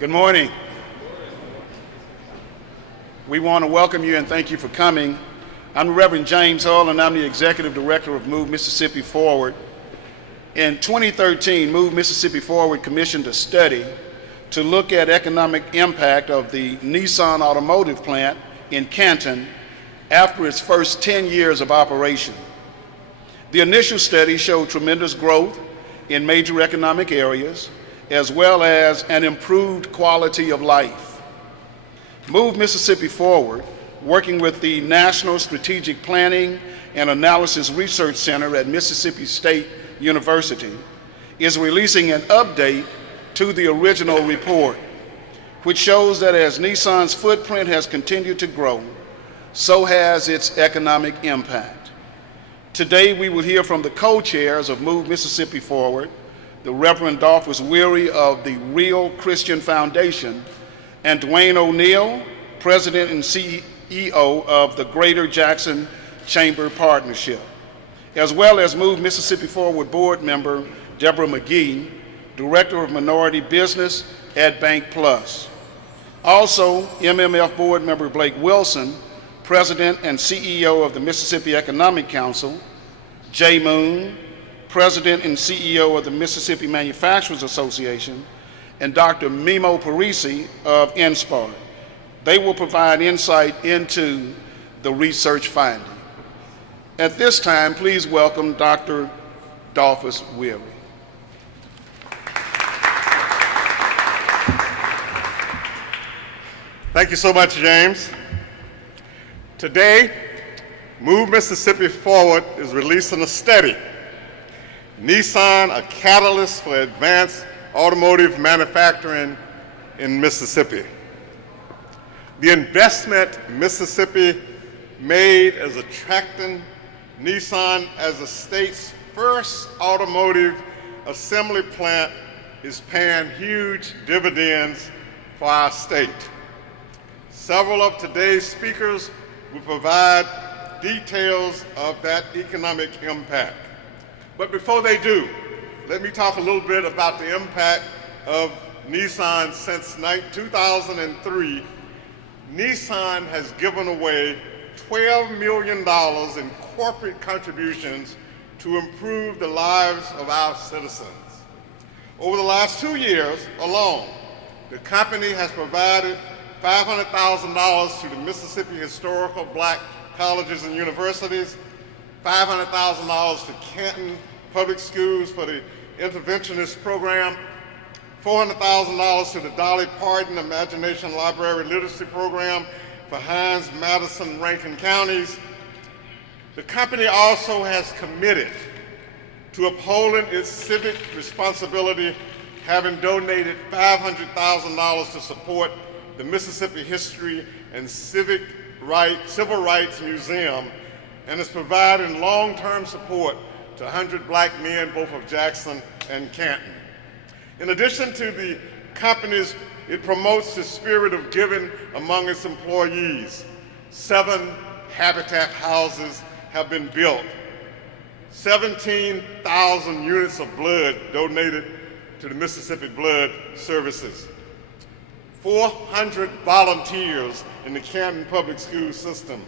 Good morning. We want to welcome you and thank you for coming. I'm Reverend James Hull, and I'm the Executive Director of Move Mississippi Forward. In 2013, Move Mississippi Forward commissioned a study to look at economic impact of the Nissan automotive plant in Canton after its first 10 years of operation. The initial study showed tremendous growth in major economic areas, as well as an improved quality of life. Move Mississippi Forward, working with the National Strategic Planning and Analysis Research Center at Mississippi State University, is releasing an update to the original report, which shows that as Nissan's footprint has continued to grow, so has its economic impact. Today, we will hear from the co-chairs of Move Mississippi Forward, the Reverend Dolphus Weary of the Real Christian Foundation, and Duane ONeill, President and CEO of the Greater Jackson Chamber Partnership, as well as Move Mississippi Forward board member Debra McGee, Director of Minority Business at Bank Plus. Also, MMF board member Blake Wilson, President and CEO of the Mississippi Economic Council, Jay Moon, President and CEO of the Mississippi Manufacturers Association, and Dr. Mimo Parisi of INSPAR. They will provide insight into the research finding. At this time, please welcome Dr. Dolphus Weary. Thank you so much, James. Today, Move Mississippi Forward is releasing a study, Nissan, a catalyst for advanced automotive manufacturing in Mississippi. The investment Mississippi made as attracting Nissan as the state's first automotive assembly plant is paying huge dividends for our state. Several of today's speakers will provide details of that economic impact. But before they do, let me talk a little bit about the impact of Nissan. Since 2003, Nissan has given away $12 million in corporate contributions to improve the lives of our citizens. Over the last 2 years alone, the company has provided $500,000 to the Mississippi Historical Black Colleges and Universities, $500,000 to Canton Public Schools for the Interventionist Program, $400,000 to the Dolly Parton Imagination Library Literacy Program for Hines, Madison, Rankin counties. The company also has committed to upholding its civic responsibility, having donated $500,000 to support the Mississippi History and Civil Rights Museum, and is providing long-term support to 100 black men, both of Jackson and Canton. In addition to the companies, it promotes the spirit of giving among its employees. 7 Habitat houses have been built, 17,000 units of blood donated to the Mississippi Blood Services, 400 volunteers in the Canton Public School system.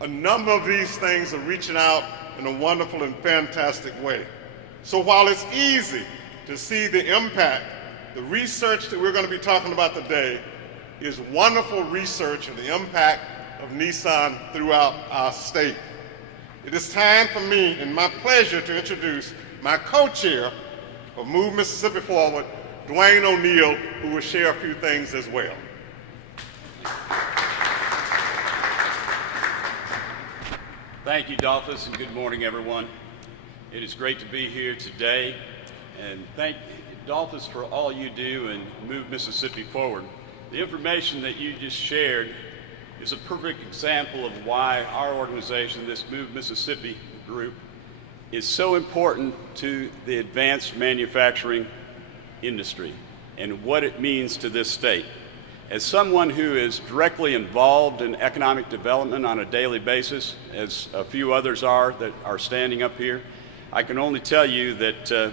A number of these things are reaching out in a wonderful and fantastic way. So while it's easy to see the impact, the research that we're going to be talking about today is wonderful research of the impact of Nissan throughout our state. It is time for me and my pleasure to introduce my co-chair of Move Mississippi Forward, Duane ONeill, who will share a few things as well. Thank you, Dolphus, and good morning, everyone. It is great to be here today, and thank Dolphus for all you do and Move Mississippi Forward. The information that you just shared is a perfect example of why our organization, this Move Mississippi group, is so important to the advanced manufacturing industry and what it means to this state. As someone who is directly involved in economic development on a daily basis, as a few others are that are standing up here, I can only tell you that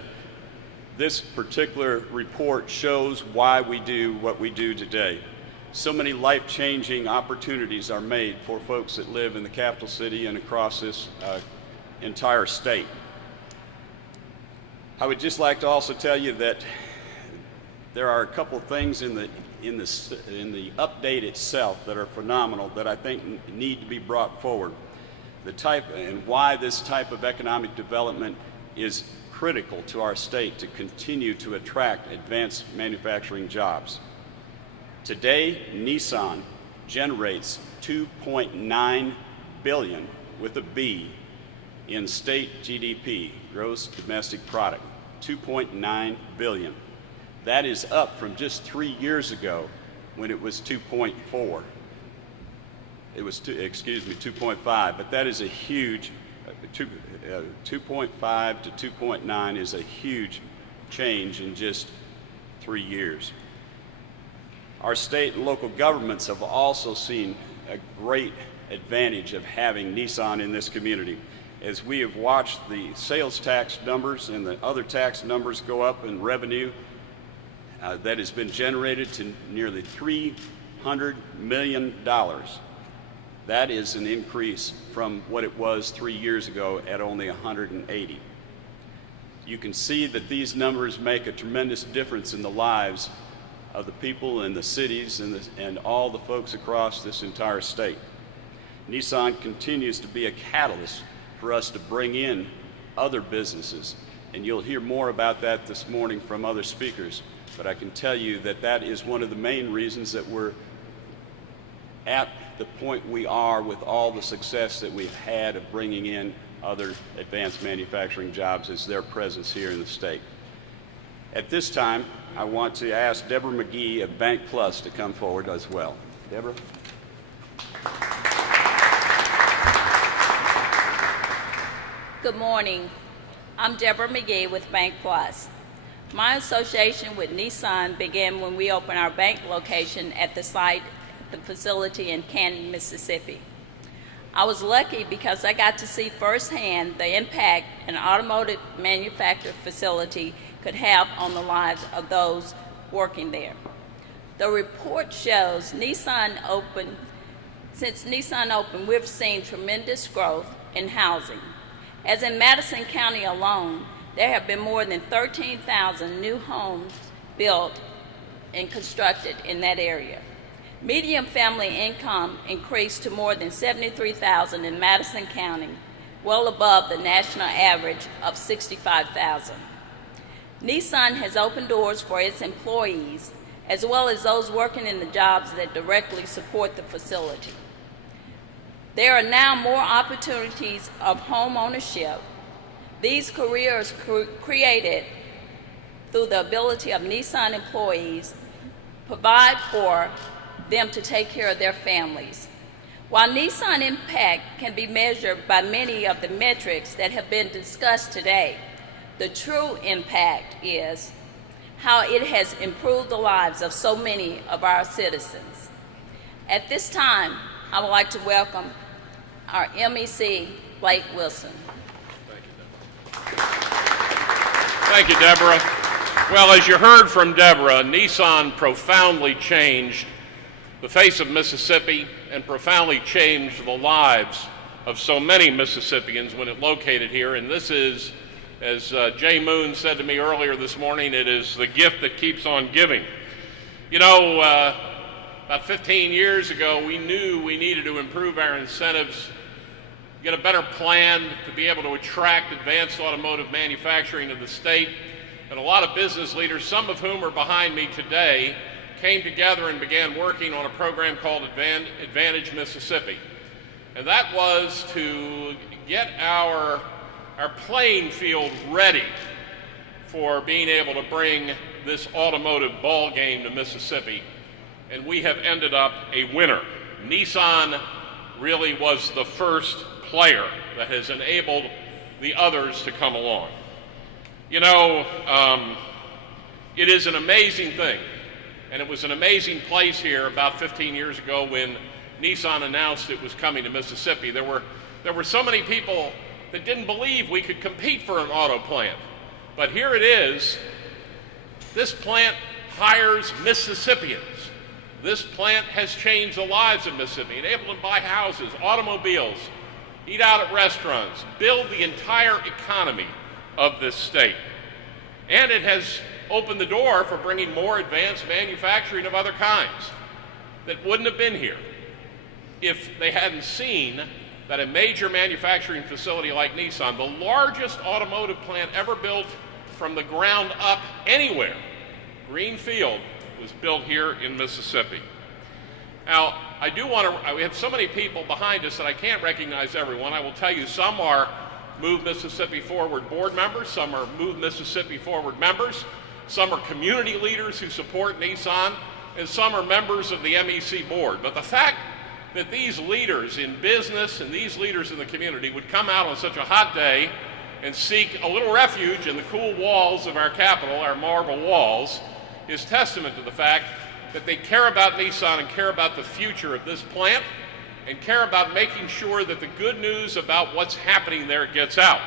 this particular report shows why we do what we do today. So many life-changing opportunities are made for folks that live in the capital city and across this entire state. I would just like to also tell you that there are a couple things in the update itself that are phenomenal that I think need to be brought forward. The type and why this type of economic development is critical to our state to continue to attract advanced manufacturing jobs. Today, Nissan generates $2.9 billion with a B in state GDP, gross domestic product, $2.9 billion. That is up from just 3 years ago when it was 2.4. It was 2.5, but that is a huge, 2.5 to 2.9 is a huge change in just 3 years. Our state and local governments have also seen a great advantage of having Nissan in this community. As we have watched the sales tax numbers and the other tax numbers go up in revenue, that has been generated to nearly $300 million. That is an increase from what it was 3 years ago at only 180. You can see that these numbers make a tremendous difference in the lives of the people in the cities and all the folks across this entire state. Nissan continues to be a catalyst for us to bring in other businesses, and you'll hear more about that this morning from other speakers. But I can tell you that that is one of the main reasons that we're at the point we are with all the success that we've had of bringing in other advanced manufacturing jobs as their presence here in the state. At this time, I want to ask Debra McGee of Bank Plus to come forward as well. Debra? Good morning. I'm Debra McGee with Bank Plus. My association with Nissan began when we opened our bank location at the facility in Canton, Mississippi. I was lucky because I got to see firsthand the impact an automotive manufacturing facility could have on the lives of those working there. The report shows since Nissan opened, we've seen tremendous growth in housing. As in Madison County alone, there have been more than 13,000 new homes built and constructed in that area. Median family income increased to more than $73,000 in Madison County, well above the national average of $65,000. Nissan has opened doors for its employees, as well as those working in the jobs that directly support the facility. There are now more opportunities of home ownership. These careers created through the ability of Nissan employees provide for them to take care of their families. While Nissan impact can be measured by many of the metrics that have been discussed today, the true impact is how it has improved the lives of so many of our citizens. At this time, I would like to welcome our MEC, Blake Wilson. Thank you, Deborah. Well, as you heard from Deborah, Nissan profoundly changed the face of Mississippi and profoundly changed the lives of so many Mississippians when it located here. And this is, as Jay Moon said to me earlier this morning, it is the gift that keeps on giving. You know, about 15 years ago, we knew we needed to improve our incentives, get a better plan to be able to attract advanced automotive manufacturing to the state. And a lot of business leaders, some of whom are behind me today, came together and began working on a program called Advantage Mississippi. And that was to get our playing field ready for being able to bring this automotive ball game to Mississippi. And we have ended up a winner. Nissan really was the first player that has enabled the others to come along. You know, it is an amazing thing, and it was an amazing place here about 15 years ago when Nissan announced it was coming to Mississippi. There were so many people that didn't believe we could compete for an auto plant, but here it is, This plant hires Mississippians. This plant has changed the lives of Mississippi, enabled them to buy houses, automobiles, eat out at restaurants, build the entire economy of this state. And it has opened the door for bringing more advanced manufacturing of other kinds that wouldn't have been here if they hadn't seen that a major manufacturing facility like Nissan, the largest automotive plant ever built from the ground up anywhere, greenfield, was built here in Mississippi. Now, I do want to, we have so many people behind us that I can't recognize everyone. I will tell you, some are Move Mississippi Forward board members, some are Move Mississippi Forward members, some are community leaders who support Nissan, and some are members of the MEC board. But the fact that these leaders in business and these leaders in the community would come out on such a hot day and seek a little refuge in the cool walls of our Capitol, our marble walls, is testament to the fact that they care about Nissan and care about the future of this plant and care about making sure that the good news about what's happening there gets out.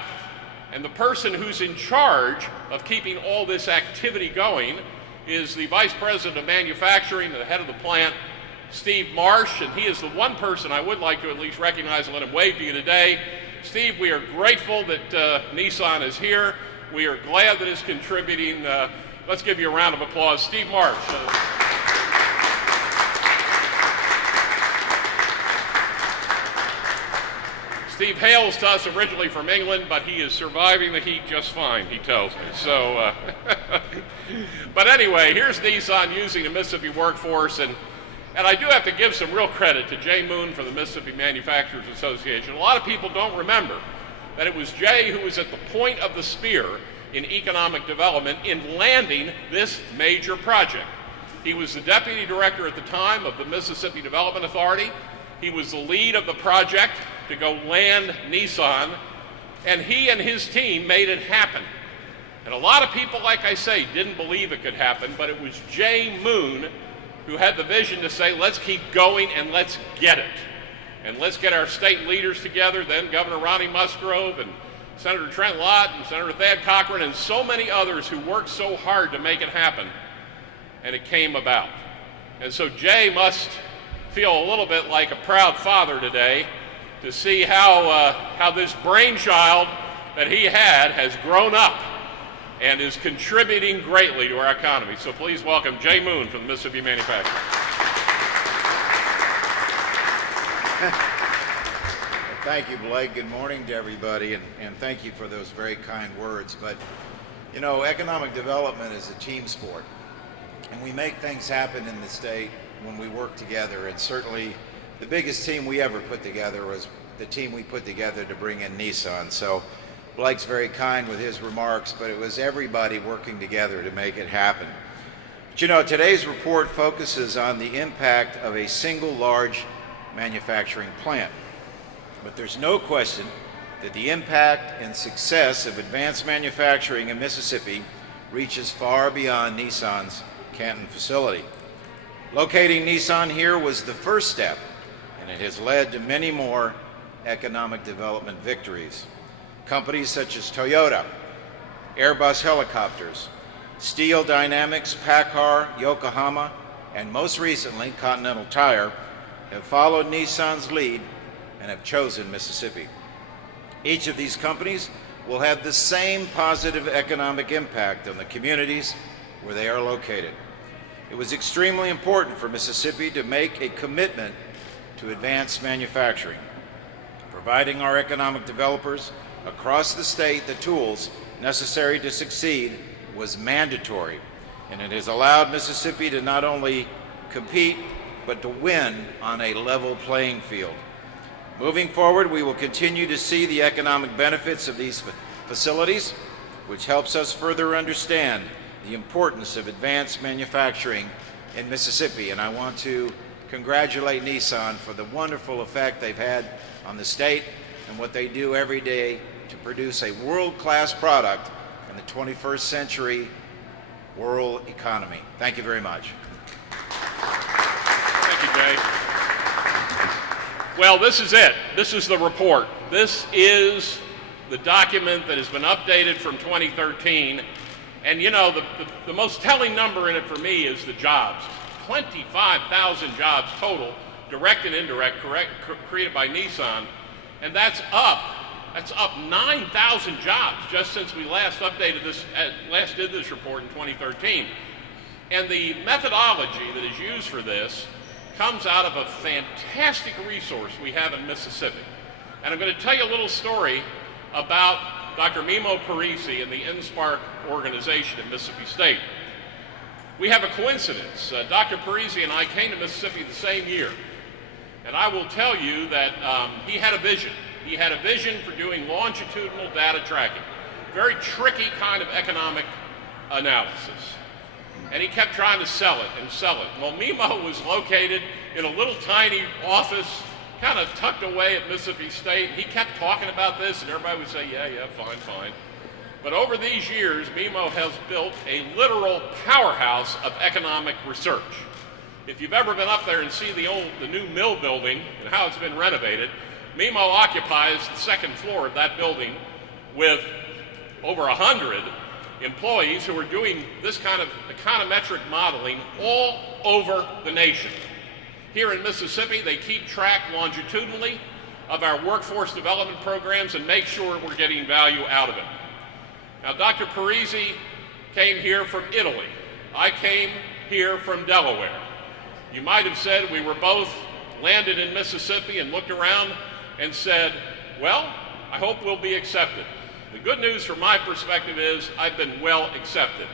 And the person who's in charge of keeping all this activity going is the Vice President of Manufacturing and the head of the plant, Steve Marsh, and he is the one person I would like to at least recognize and let him wave to you today. Steve, we are grateful that Nissan is here. We are glad that it's contributing. Let's give you a round of applause. Steve Marsh. Steve hails to us originally from England, but he is surviving the heat just fine, he tells me. So, but anyway, here's Nissan using the Mississippi workforce, and I do have to give some real credit to Jay Moon from the Mississippi Manufacturers Association. A lot of people don't remember that it was Jay who was at the point of the spear in economic development in landing this major project. He was the deputy director at the time of the Mississippi Development Authority. He was the lead of the project to go land Nissan, and he and his team made it happen. And a lot of people, like I say, didn't believe it could happen, but it was Jay Moon who had the vision to say, let's keep going and let's get it. And let's get our state leaders together, then Governor Ronnie Musgrove and Senator Trent Lott and Senator Thad Cochran and so many others who worked so hard to make it happen. And it came about. And so Jay must feel a little bit like a proud father today to see how this brainchild that he had has grown up and is contributing greatly to our economy. So please welcome Jay Moon from the Mississippi Manufacturers. Thank you, Blake. Good morning to everybody, and thank you for those very kind words. But, you know, economic development is a team sport, and we make things happen in the state when we work together. And certainly the biggest team we ever put together was the team we put together to bring in Nissan. So Blake's very kind with his remarks, but it was everybody working together to make it happen. But you know, today's report focuses on the impact of a single large manufacturing plant. But there's no question that the impact and success of advanced manufacturing in Mississippi reaches far beyond Nissan's Canton facility. Locating Nissan here was the first step, and it has led to many more economic development victories. Companies such as Toyota, Airbus Helicopters, Steel Dynamics, PACCAR, Yokohama, and most recently Continental Tire have followed Nissan's lead and have chosen Mississippi. Each of these companies will have the same positive economic impact on the communities where they are located. It was extremely important for Mississippi to make a commitment to advanced manufacturing. Providing our economic developers across the state the tools necessary to succeed was mandatory, and it has allowed Mississippi to not only compete, but to win on a level playing field. Moving forward, we will continue to see the economic benefits of these facilities, which helps us further understand the importance of advanced manufacturing in Mississippi. And I want to congratulate Nissan for the wonderful effect they've had on the state and what they do every day to produce a world-class product in the 21st century world economy. Thank you very much. Thank you, Jay. Well, this is it. This is the report. This is the document that has been updated from 2013, And you know, the most telling number in it for me is the jobs. 25,000 jobs total, direct and indirect, created by Nissan. And that's up 9,000 jobs just since we last updated this, last did this report in 2013. And the methodology that is used for this comes out of a fantastic resource we have in Mississippi. And I'm going to tell you a little story about Dr. Mimo Parisi and the NSPARC organization in Mississippi State. We have a coincidence. Dr. Parisi and I came to Mississippi the same year. And I will tell you that he had a vision. He had a vision for doing longitudinal data tracking. Very tricky kind of economic analysis. And he kept trying to sell it and sell it. Well, Mimo was located in a little tiny office, kind of tucked away at Mississippi State. He kept talking about this, and everybody would say, yeah, fine. But over these years, Mimo has built a literal powerhouse of economic research. If you've ever been up there and see the new mill building and how it's been renovated, Mimo occupies the second floor of that building with over 100 employees who are doing this kind of econometric modeling all over the nation. Here in Mississippi, they keep track longitudinally of our workforce development programs and make sure we're getting value out of it. Now, Dr. Parisi came here from Italy. I came here from Delaware. You might have said we were both landed in Mississippi and looked around and said, well, I hope we'll be accepted. The good news from my perspective is I've been well accepted.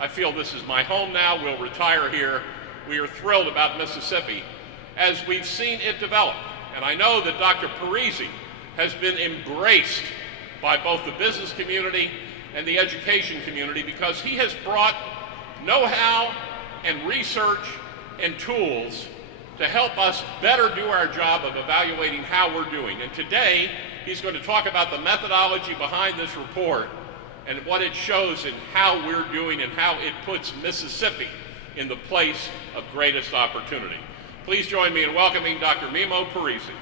I feel this is my home now. We'll retire here. We are thrilled about Mississippi as we've seen it develop. And I know that Dr. Parisi has been embraced by both the business community and the education community because he has brought know-how and research and tools to help us better do our job of evaluating how we're doing. And today, he's going to talk about the methodology behind this report and what it shows in how we're doing and how it puts Mississippi in the place of greatest opportunity. Please join me in welcoming Dr. Mimo Parisi.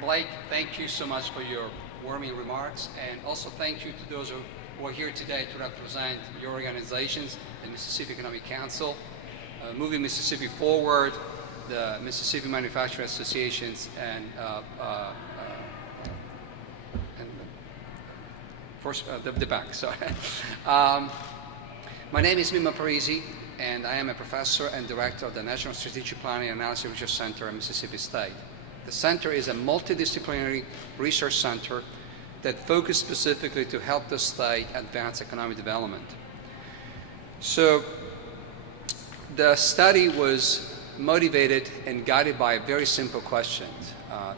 Blake, thank you so much for your warming remarks, and also thank you to those who are here today to represent your organizations, the Mississippi Economic Council, Moving Mississippi Forward, the Mississippi Manufacturing Associations, and the bank. Sorry. My name is Mimo Parisi, and I am a professor and director of the National Strategic Planning and Analysis Research Center at Mississippi State. The center is a multidisciplinary research center that focuses specifically to help the state advance economic development. So the study was motivated and guided by a very simple question.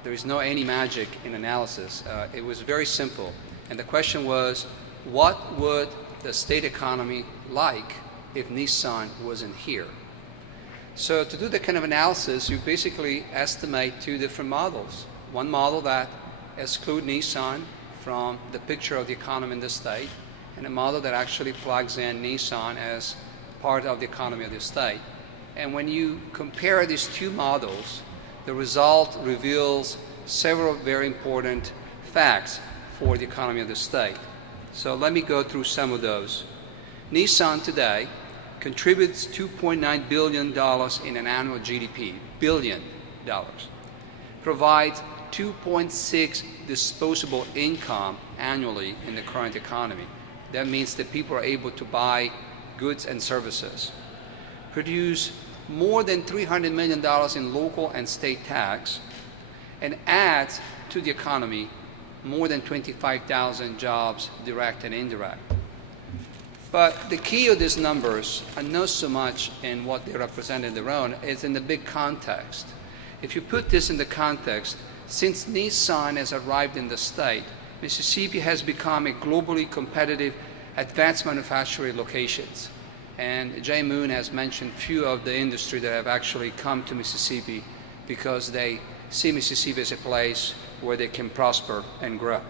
There is no any magic in analysis. It was very simple. And the question was, what would the state economy like if Nissan wasn't here? So to do that kind of analysis, you basically estimate two different models. One model that excludes Nissan from the picture of the economy in the state, and a model that actually plugs in Nissan as part of the economy of the state. And when you compare these two models, the result reveals several very important facts for the economy of the state. So let me go through some of those. Nissan today contributes $2.9 billion in an annual GDP, billion dollars, provides 2.6 disposable income annually in the current economy. That means that people are able to buy goods and services, produce more than $300 million in local and state tax, and adds to the economy more than 25,000 jobs, direct and indirect. But the key of these numbers are not so much in what they represent in their own, it's in the big context. If you put this in the context, since Nissan has arrived in the state, Mississippi has become a globally competitive advanced manufacturing locations. And Jay Moon has mentioned few of the industry that have actually come to Mississippi because they see Mississippi as a place where they can prosper and grow.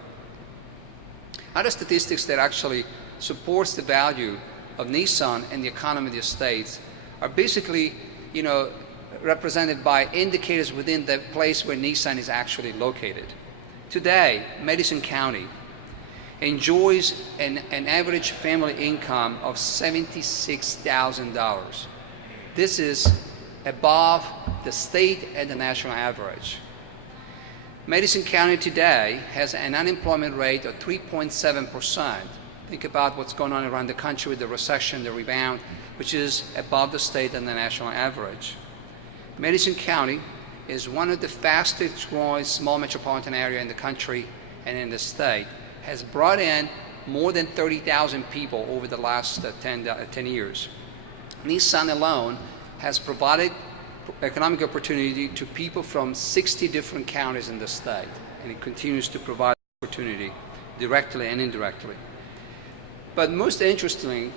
Other statistics that actually supports the value of Nissan and the economy of the states are basically, represented by indicators within the place where Nissan is actually located. Today, Madison County enjoys an average family income of $76,000. This is above the state and the national average. Madison County today has an unemployment rate of 3.7%. Think about what's going on around the country with the recession, the rebound, which is above the state and the national average. Madison County is one of the fastest growing small metropolitan area in the country and in the state, has brought in more than 30,000 people over the last 10 years. Nissan alone has provided economic opportunity to people from 60 different counties in the state, and it continues to provide opportunity directly and indirectly. But most interestingly,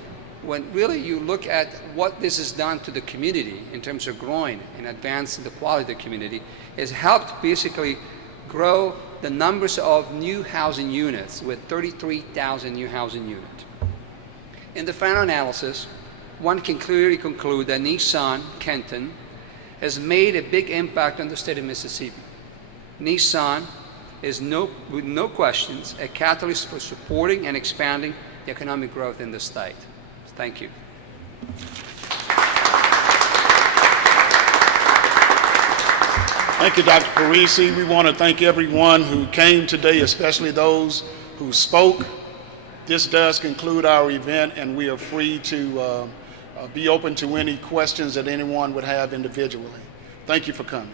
when really you look at what this has done to the community in terms of growing and advancing the quality of the community, has helped basically grow the numbers of new housing units with 33,000 new housing units. In the final analysis, one can clearly conclude that Nissan Kenton has made a big impact on the state of Mississippi. Nissan is with no questions a catalyst for supporting and expanding the economic growth in the state. Thank you. Thank you, Dr. Parisi. We want to thank everyone who came today, especially those who spoke. This does conclude our event, and we are free to be open to any questions that anyone would have individually. Thank you for coming.